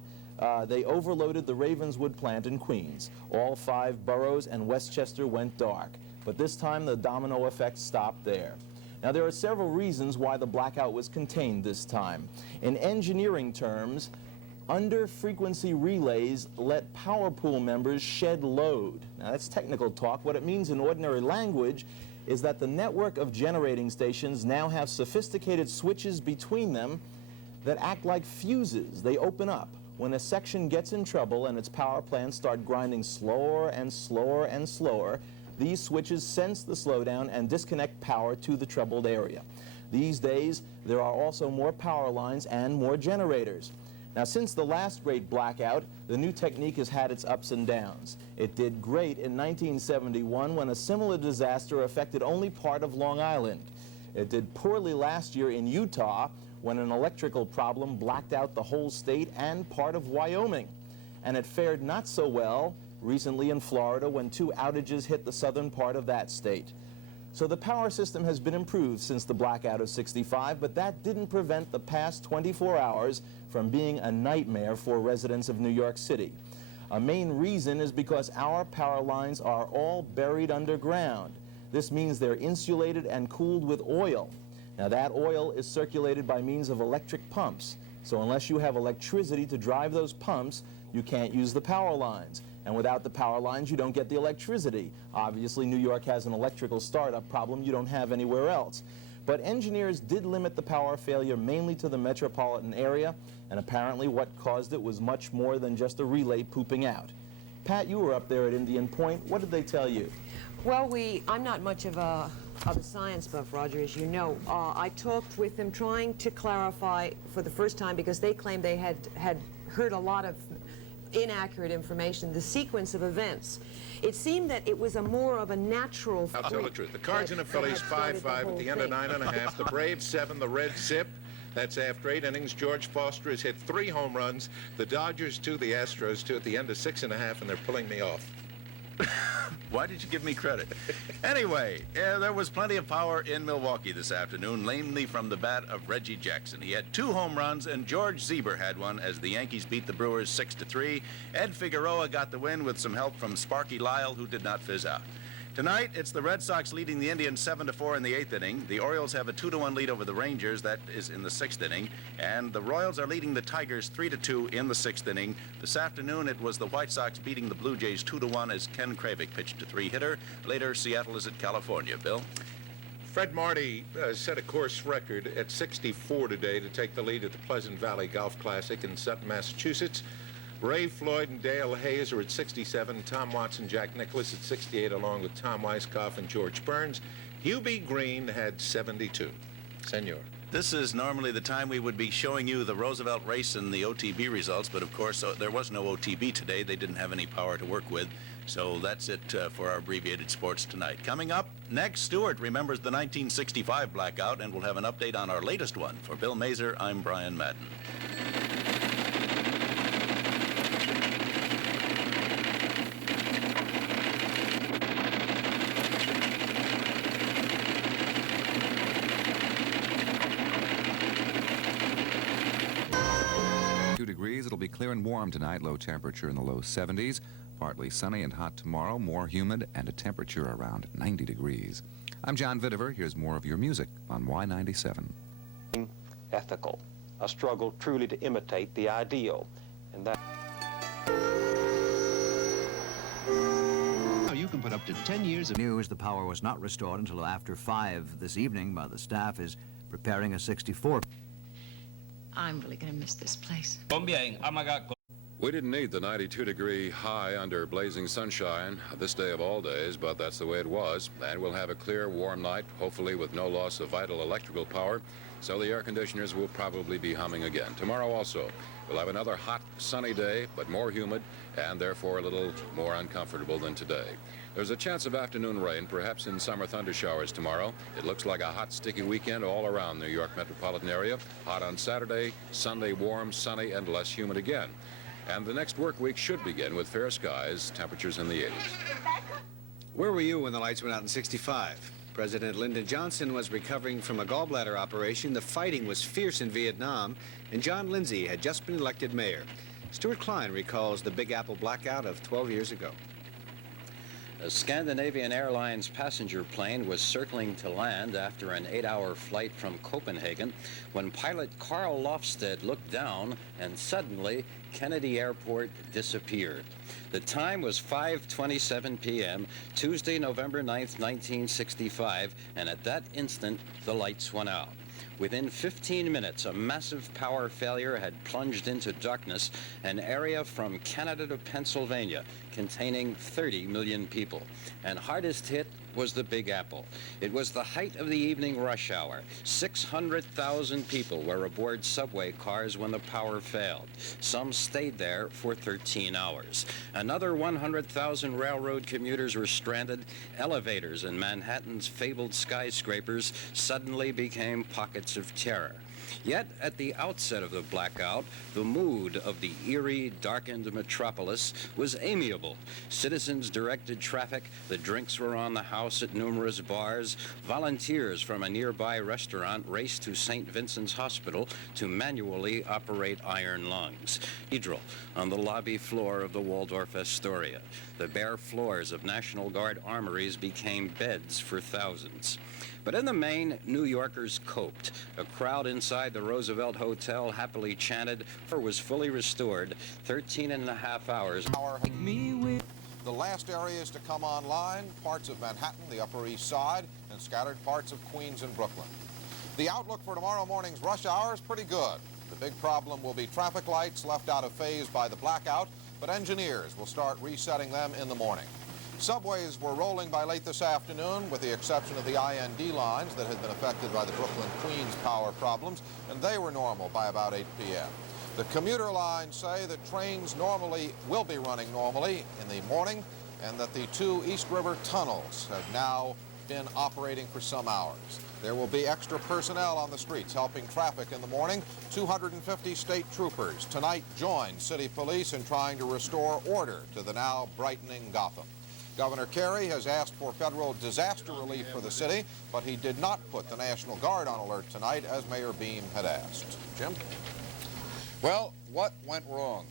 they overloaded the Ravenswood plant in Queens. All 5 boroughs and Westchester went dark, but this time the domino effect stopped there. Now, there are several reasons why the blackout was contained this time. In engineering terms, under-frequency relays let power pool members shed load. Now, that's technical talk. What it means in ordinary language is that the network of generating stations now have sophisticated switches between them that act like fuses. They open up when a section gets in trouble and its power plants start grinding slower and slower and slower. These switches sense the slowdown and disconnect power to the troubled area. These days, there are also more power lines and more generators. Now, since the last great blackout, the new technique has had its ups and downs. It did great in 1971 when a similar disaster affected only part of Long Island. It did poorly last year in Utah when an electrical problem blacked out the whole state and part of Wyoming. And it fared not so well recently in Florida when 2 outages hit the southern part of that state. So the power system has been improved since the blackout of '65, but that didn't prevent the past 24 hours from being a nightmare for residents of New York City. A main reason is because our power lines are all buried underground. This means they're insulated and cooled with oil. Now, that oil is circulated by means of electric pumps. So unless you have electricity to drive those pumps, you can't use the power lines. And without the power lines, you don't get the electricity. Obviously, New York has an electrical startup problem you don't have anywhere else. But engineers did limit the power failure mainly to the metropolitan area, and apparently what caused it was much more than just a relay pooping out. Pat, you were up there at Indian Point. What did they tell you? Well, I'm not much of a science buff, Roger, as you know. I talked with them trying to clarify for the first time, because they claimed they had heard a lot of inaccurate information, the sequence of events. It seemed that it was more of a natural... I'll tell the truth. The Cards and the Phillies 5-5 at the end of 9 1/2. The Braves 7, the Reds zip. That's after 8 innings. George Foster has hit 3 home runs. The Dodgers 2, the Astros 2 at the end of 6 1/2, and they're pulling me off. Why did you give me credit? Anyway, there was plenty of power in Milwaukee this afternoon, mainly from the bat of Reggie Jackson. He had 2 home runs, and George Zeber had one as the Yankees beat the Brewers 6-3. Ed Figueroa got the win with some help from Sparky Lyle, who did not fizz out. Tonight, it's the Red Sox leading the Indians 7-4 in the 8th inning. The Orioles have a 2-1 lead over the Rangers. That is in the 6th inning. And the Royals are leading the Tigers 3-2 in the 6th inning. This afternoon, it was the White Sox beating the Blue Jays 2-1 as Ken Kravick pitched a 3-hitter. Later, Seattle is at California. Bill? Fred Marty set a course record at 64 today to take the lead at the Pleasant Valley Golf Classic in Sutton, Massachusetts. Ray Floyd and Dale Hayes are at 67. Tom Watson, Jack Nicklaus at 68, along with Tom Weiskopf and George Burns. Hugh B. Green had 72. Senor. This is normally the time we would be showing you the Roosevelt race and the OTB results, but of course there was no OTB today. They didn't have any power to work with. So that's it for our abbreviated sports tonight. Coming up next, Stewart remembers the 1965 blackout, and we'll have an update on our latest one. For Bill Mazer, I'm Brian Madden. 2 degrees. It'll be clear and warm tonight. Low temperature in the low 70s. Partly sunny and hot tomorrow. More humid and a temperature around 90 degrees. I'm John Vitiver. Here's more of your music on Y97. Ethical. A struggle truly to imitate the ideal. And that... You can put up to 10 years of news. The power was not restored until after 5 this evening, while the staff is preparing a 64. I'm really going to miss this place. We didn't need the 92-degree high under blazing sunshine this day of all days, but that's the way it was. And we'll have a clear, warm night, hopefully with no loss of vital electrical power, so the air conditioners will probably be humming again. Tomorrow also, we'll have another hot, sunny day, but more humid, and therefore a little more uncomfortable than today. There's a chance of afternoon rain, perhaps in summer thunder showers tomorrow. It looks like a hot, sticky weekend all around New York metropolitan area. Hot on Saturday, Sunday warm, sunny, and less humid again. And the next work week should begin with fair skies, temperatures in the 80s. Where were you when the lights went out in 65? President Lyndon Johnson was recovering from a gallbladder operation, the fighting was fierce in Vietnam, and John Lindsay had just been elected mayor. Stuart Klein recalls the Big Apple blackout of 12 years ago. A Scandinavian Airlines passenger plane was circling to land after an 8-hour flight from Copenhagen when pilot Carl Lofsted looked down and suddenly Kennedy Airport disappeared. The time was 5:27 p.m., Tuesday, November 9th, 1965, and at that instant, the lights went out. Within 15 minutes, a massive power failure had plunged into darkness an area from Canada to Pennsylvania containing 30 million people. And hardest hit was the Big Apple. It was the height of the evening rush hour. 600,000 people were aboard subway cars when the power failed. Some stayed there for 13 hours. Another 100,000 railroad commuters were stranded. Elevators in Manhattan's fabled skyscrapers suddenly became pockets of terror. Yet, at the outset of the blackout, the mood of the eerie, darkened metropolis was amiable. Citizens directed traffic, the drinks were on the house at numerous bars, volunteers from a nearby restaurant raced to St. Vincent's Hospital to manually operate iron lungs. Cathedral on the lobby floor of the Waldorf Astoria. The bare floors of National Guard armories became beds for thousands. But in the main, New Yorkers coped. A crowd inside the Roosevelt Hotel happily chanted, was fully restored, 13 and a half hours. The last areas to come online, parts of Manhattan, the Upper East Side, and scattered parts of Queens and Brooklyn. The outlook for tomorrow morning's rush hour is pretty good. The big problem will be traffic lights left out of phase by the blackout, but engineers will start resetting them in the morning. Subways were rolling by late this afternoon, with the exception of the IND lines that had been affected by the Brooklyn-Queens power problems, and they were normal by about 8 p.m. The commuter lines say that trains will be running normally in the morning, and that the 2 East River tunnels have now been operating for some hours. There will be extra personnel on the streets helping traffic in the morning. 250 state troopers tonight join city police in trying to restore order to the now brightening Gotham. Governor Kerry has asked for federal disaster relief for the city, but he did not put the National Guard on alert tonight, as Mayor Beam had asked. Jim? Well, what went wrong?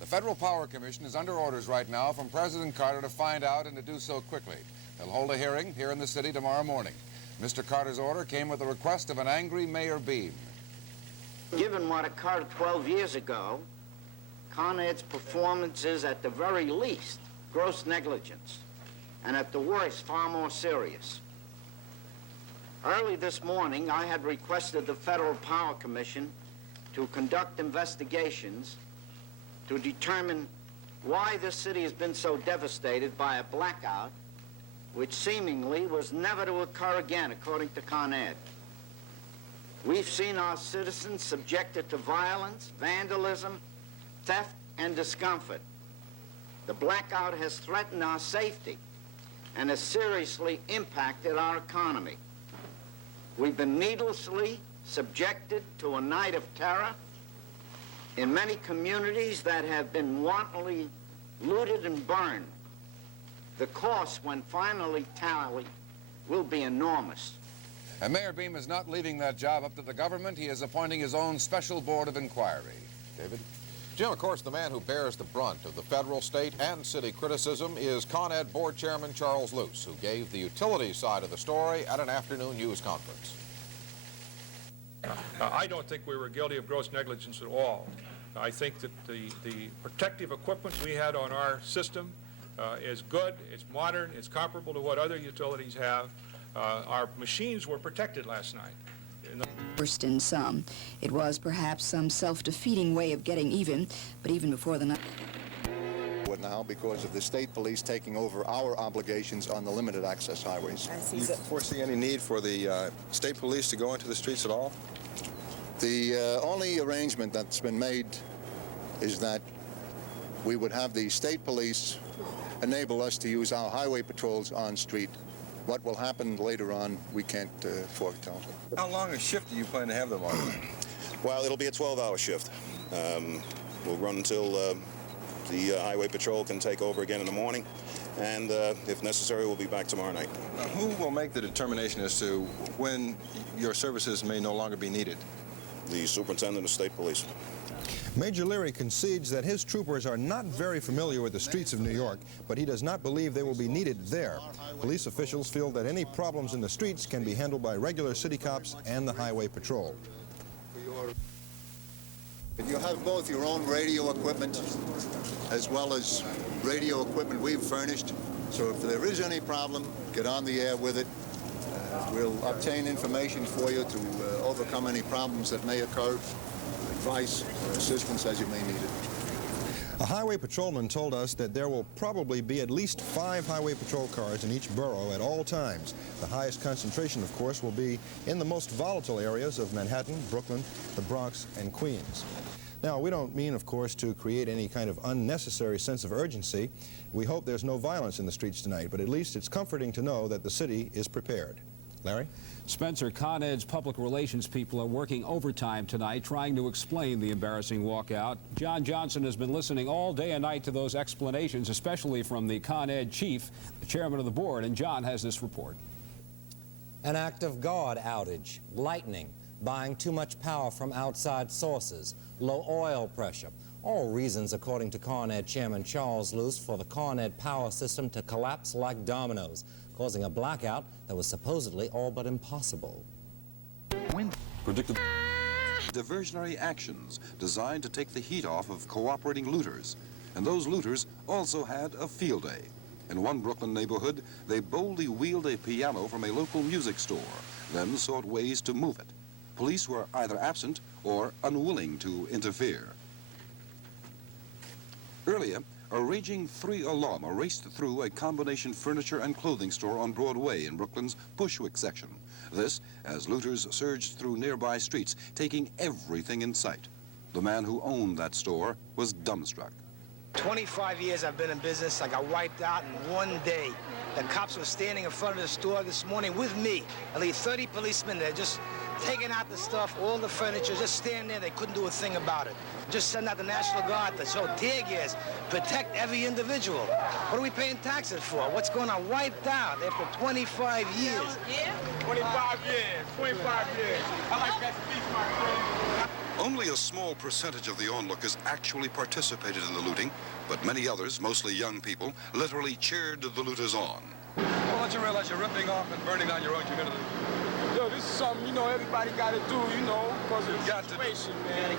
The Federal Power Commission is under orders right now from President Carter to find out and to do so quickly. They'll hold a hearing here in the city tomorrow morning. Mr. Carter's order came with the request of an angry Mayor Beam. Given what occurred 12 years ago, Con Ed's performance is, at the very least, gross negligence, and at the worst, far more serious. Early this morning, I had requested the Federal Power Commission to conduct investigations to determine why this city has been so devastated by a blackout, which seemingly was never to occur again, according to Con Ed. We've seen our citizens subjected to violence, vandalism, theft, and discomfort. The blackout has threatened our safety and has seriously impacted our economy. We've been needlessly subjected to a night of terror in many communities that have been wantonly looted and burned. The cost, when finally tallied, will be enormous. And Mayor Beam is not leaving that job up to the government. He is appointing his own special board of inquiry. David? Jim, of course, the man who bears the brunt of the federal, state, and city criticism is Con Ed Board Chairman Charles Luce, who gave the utility side of the story at an afternoon news conference. I don't think we were guilty of gross negligence at all. I think that the protective equipment we had on our system is good, it's modern, it's comparable to what other utilities have. Our machines were protected last night. Worst in some. It was perhaps some self-defeating way of getting even, but even before the night. Now, because of the state police taking over our obligations on the limited access highways. Do you foresee any need for the state police to go into the streets at all? The only arrangement that's been made is that we would have the state police enable us to use our highway patrols on street. What will happen later on, we can't foretell. How long a shift do you plan to have them on? Well, it'll be a 12-hour shift. We'll run until the highway patrol can take over again in the morning, and if necessary, we'll be back tomorrow night. Now, who will make the determination as to when your services may no longer be needed? The superintendent of state police. Major Leary concedes that his troopers are not very familiar with the streets of New York, but he does not believe they will be needed there. Police officials feel that any problems in the streets can be handled by regular city cops and the highway patrol. You have both your own radio equipment as well as radio equipment we've furnished. So if there is any problem, get on the air with it. We'll obtain information for you to overcome any problems that may occur, advice or assistance as you may need it. A highway patrolman told us that there will probably be at least 5 highway patrol cars in each borough at all times. The highest concentration, of course, will be in the most volatile areas of Manhattan, Brooklyn, the Bronx, and Queens. Now, we don't mean, of course, to create any kind of unnecessary sense of urgency. We hope there's no violence in the streets tonight, but at least it's comforting to know that the city is prepared. Larry? Spencer, Con Ed's public relations people are working overtime tonight trying to explain the embarrassing walkout. John Johnson has been listening all day and night to those explanations, especially from the Con Ed chief, the chairman of the board, and John has this report. An act of God outage, lightning, buying too much power from outside sources, low oil pressure. All reasons, according to Con Ed Chairman Charles Luce, for the Con Ed power system to collapse like dominoes, causing a blackout that was supposedly all but impossible. Predicted diversionary actions designed to take the heat off of cooperating looters. And those looters also had a field day. In one Brooklyn neighborhood, they boldly wheeled a piano from a local music store, then sought ways to move it. Police were either absent or unwilling to interfere. Earlier, a raging 3-alarm raced through a combination furniture and clothing store on Broadway in Brooklyn's Bushwick section. This as looters surged through nearby streets, taking everything in sight. The man who owned that store was dumbstruck. 25 years I've been in business. I got wiped out in one day. The cops were standing in front of the store this morning with me. At least 30 policemen there just taking out the stuff, all the furniture, just standing there. They couldn't do a thing about it. Just send out the National Guard to show tear gas, protect every individual. What are we paying taxes for? What's going on? Wiped out after 25 years. Yeah? 25 years, 25 years. I like that speech, my friend. Only a small percentage of the onlookers actually participated in the looting, but many others, mostly young people, literally cheered the looters on. Well, don't you realize you're ripping off and burning down your own community? Yo, this is something, you know, everybody got to do, you know, because of the situation, man.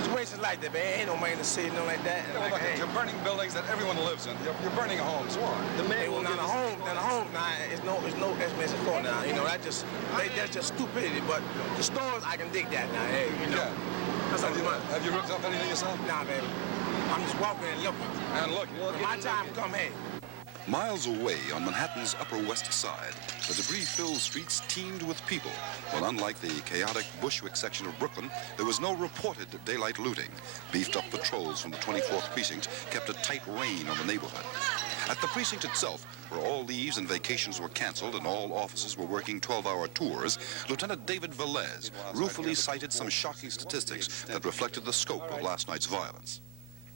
Situations like that, man. Ain't no man to say nothing like that. Yeah, well, look, you're burning buildings that everyone lives in. You're burning homes. Why? The man will not a home. Now, the home, now, it's no explanation for it now. You know, that's just stupidity. But the stores, I can dig that now. Hey, you know. Yeah. Have you ripped up anything yourself? Nah, baby. I'm just walking and looking. And looking. When my time come, hey. Miles away on Manhattan's Upper West Side, the debris-filled streets teemed with people. Well, unlike the chaotic Bushwick section of Brooklyn, there was no reported daylight looting. Beefed-up patrols from the 24th Precinct kept a tight rein on the neighborhood. At the precinct itself, where all leaves and vacations were canceled and all offices were working 12-hour tours, Lieutenant David Velez ruefully cited some shocking statistics that reflected the scope of last night's violence.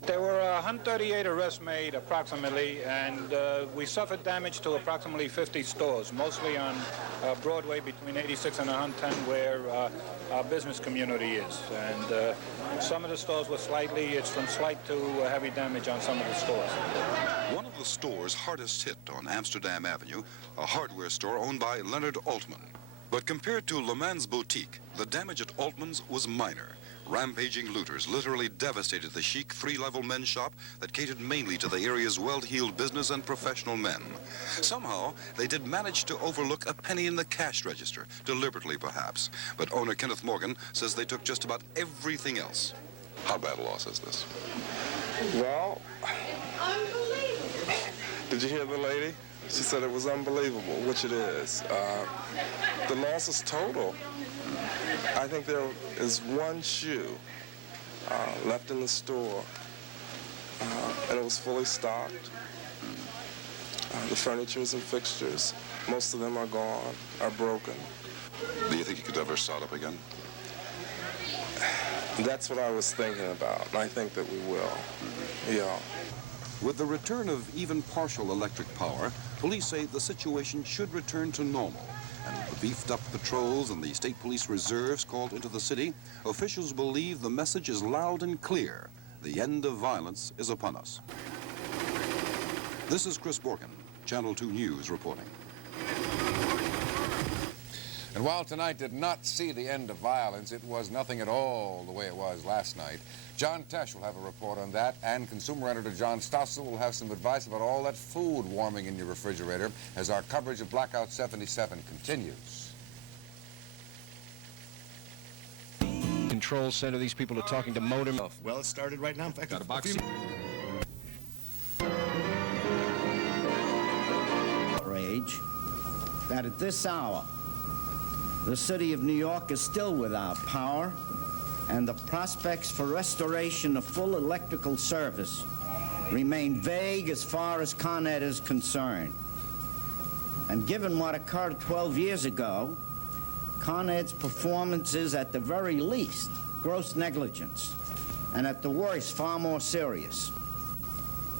There were 138 arrests made approximately, and we suffered damage to approximately 50 stores, mostly on Broadway between 86 and 110, where our business community is. And some of the stores were it's from slight to heavy damage on some of the stores. One of the stores hardest hit on Amsterdam Avenue, a hardware store owned by Leonard Altman. But compared to Le Mans Boutique, the damage at Altman's was minor. Rampaging looters literally devastated the chic three-level men's shop that catered mainly to the area's well-heeled business and professional men. Somehow, they did manage to overlook a penny in the cash register, deliberately perhaps. But owner Kenneth Morgan says they took just about everything else. How bad a loss is this? Well, did you hear the lady? She said it was unbelievable, which it is. The loss is total. I think there is one shoe left in the store, and it was fully stocked. The furnitures and fixtures, most of them are gone, are broken. Do you think you could ever start up again? That's what I was thinking about, and I think that we will. Yeah. With the return of even partial electric power, police say the situation should return to normal. And with the beefed-up patrols and the state police reserves called into the city, officials believe the message is loud and clear. The end of violence is upon us. This is Chris Borkin, Channel 2 News reporting. And while tonight did not see the end of violence, it was nothing at all the way it was last night. John Tesh will have a report on that, and consumer editor John Stossel will have some advice about all that food warming in your refrigerator as our coverage of Blackout 77 continues. Control center, these people are talking to modem. Well, it started right now. In fact, got a box. Outrage that at this hour, the city of New York is still without power, and the prospects for restoration of full electrical service remain vague as far as Con Ed is concerned. And given what occurred 12 years ago, Con Ed's performance is at the very least gross negligence, and at the worst far more serious.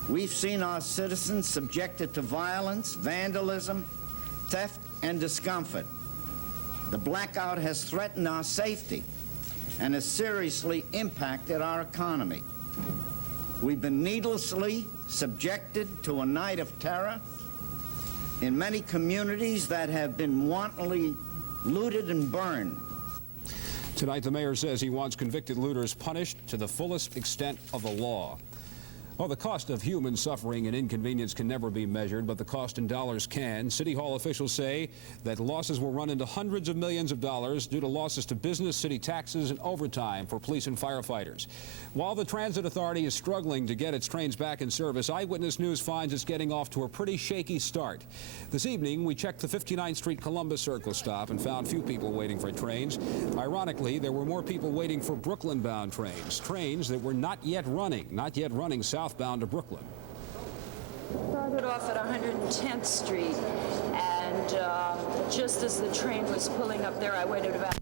We've seen our citizens subjected to violence, vandalism, theft, and discomfort. The blackout has threatened our safety and has seriously impacted our economy. We've been needlessly subjected to a night of terror in many communities that have been wantonly looted and burned. Tonight, the mayor says he wants convicted looters punished to the fullest extent of the law. Well, the cost of human suffering and inconvenience can never be measured, but the cost in dollars can. City Hall officials say that losses will run into hundreds of millions of dollars due to losses to business, city taxes, and overtime for police and firefighters. While the Transit Authority is struggling to get its trains back in service, Eyewitness News finds it's getting off to a pretty shaky start. This evening, we checked the 59th Street Columbus Circle stop and found few people waiting for trains. Ironically, there were more people waiting for Brooklyn-bound trains that were not yet running southbound to Brooklyn. Started off at 110th Street, and just as the train was pulling up there, I waited about